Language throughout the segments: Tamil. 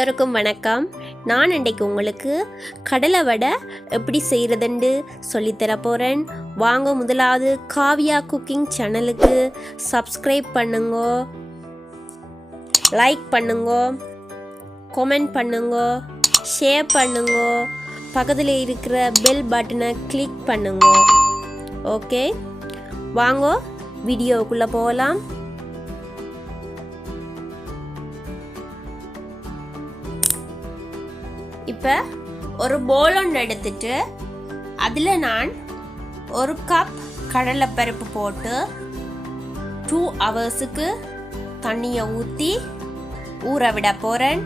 எல்லோருக்கும் வணக்கம். நான் இன்றைக்கு உங்களுக்கு கடலை வடை எப்படி செய்கிறதுன்னு சொல்லித்தர போகிறேன். வாங்க, முதலாவது காவியா குக்கிங் சேனலுக்கு சப்ஸ்கிரைப் பண்ணுங்க, லைக் பண்ணுங்க, கமெண்ட் பண்ணுங்க, ஷேர் பண்ணுங்க, பக்கத்தில் இருக்கிற பெல் பட்டனை கிளிக் பண்ணுங்க. ஓகே, வாங்க வீடியோவுக்குள்ளே போகலாம். இப்போ ஒரு பவுல் ஒன்று எடுத்துட்டு அதில் நான் ஒரு கப் கடலைப்பருப்பு போட்டு 2 ஹவர்ஸுக்கு தண்ணியை ஊற்றி ஊற விட போகிறேன்.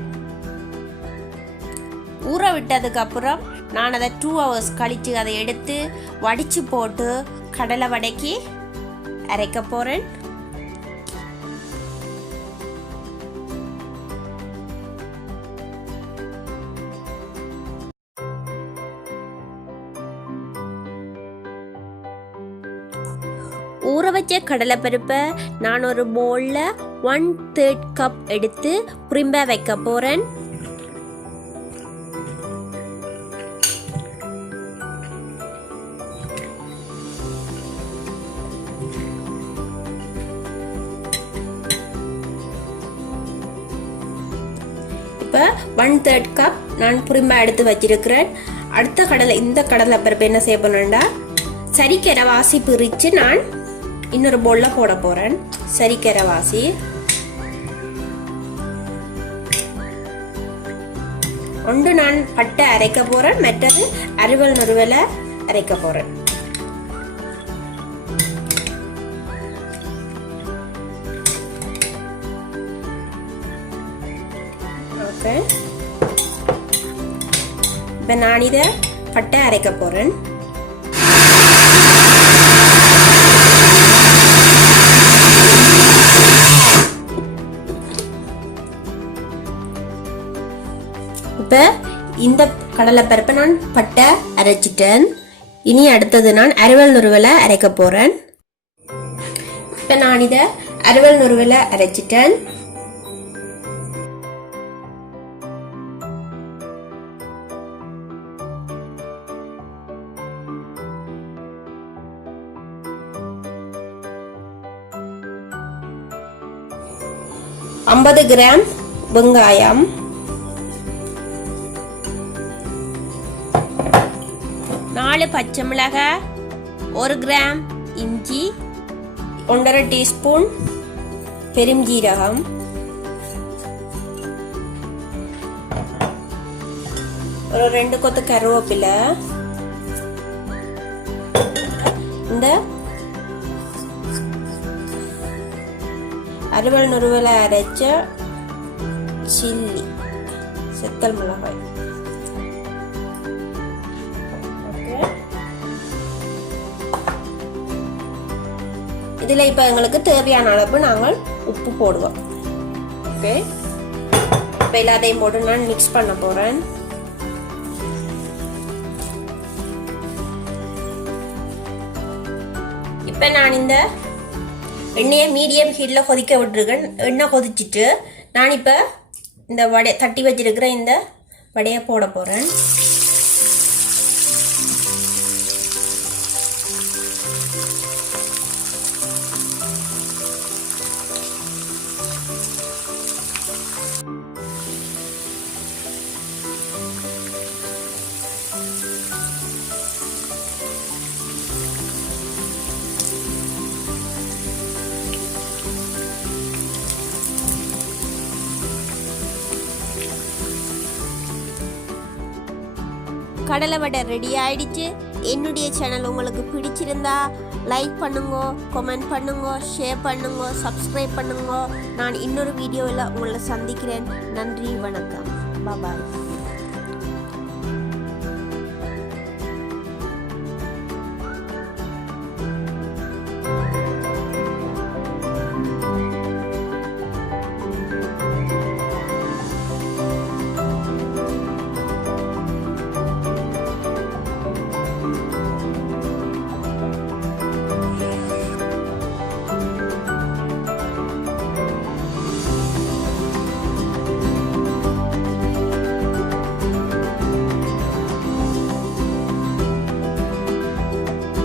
ஊற விட்டதுக்கப்புறம் நான் அதை 2 ஹவர்ஸ் கழித்து அதை எடுத்து வடித்து போட்டு கடலை வடைக்கு அரைக்க போகிறேன். ஊற வச்ச கடலைப்பருப்பை நான் ஒரு பவுலில் 1/3 கப் எடுத்து புரிம்ப வைக்க போகிறேன். இப்போ 1/3 கப் நான் புரிம்ப எடுத்து வச்சிருக்கிறேன். அடுத்த இந்த கடலைப்பருப்பு என்ன செய்ய போனேன்டா, சரிக்கரை வாசி பிரித்து நான் இன்னொரு பவுலில் போட போகிறேன். சரிக்கரை வாசி ஒன்று நான் பட்டை அரைக்க போகிறேன், மற்றது அறுவல் நறுவலை அரைக்க போகிறேன். ஓகே, இப்போ நான் இதை பட்டை அரைக்க போகிறேன். இப்போ இந்த கடலைப்பருப்பை நான் பட்டை அரைச்சிட்டேன். இனி அடுத்தது நான் அறுவல் நுறுவலை அரைக்க போகிறேன். இப்போ நான் இதை அறுவல் நுறுவலை அரைச்சிட்டேன். ஐம்பது கிராம் வெங்காயம், 4 பச்சை மிளகாய், 1 கிராம் இஞ்சி, 1/2 டீஸ்பூன் பெருஞ்சீரகம், ஒரு 2 கொத்து கருவேப்பிலை, இந்த அறுவல் நுறுவலை அரைச்ச சில்லி செத்தல் மிளகாய். இதில் இப்போ எங்களுக்கு தேவையான அளவு நாங்கள் உப்பு போடுவோம். ஓகே, இப்போ எல்லாத்தையும் போட்டு நான் மிக்ஸ் பண்ண போகிறேன். இப்போ நான் இந்த எண்ணெயை மீடியம் ஹீட்டில் கொதிக்க விட்டுருக்கேன். எண்ணெய் கொதிச்சுட்டு நான் இப்போ இந்த வடை தட்டி வச்சிருக்கிற இந்த வடையை போட போகிறேன். கடலை வடை ரெடி ஆயிடுச்சு. என்னுடைய சேனல் உங்களுக்கு பிடிச்சிருந்தா லைக் பண்ணுங்க, கமெண்ட் பண்ணுங்க, ஷேர் பண்ணுங்க, சப்ஸ்கிரைப் பண்ணுங்க. நான் இன்னொரு வீடியோவில் உங்களை சந்திக்கிறேன். நன்றி, வணக்கம், பாய்.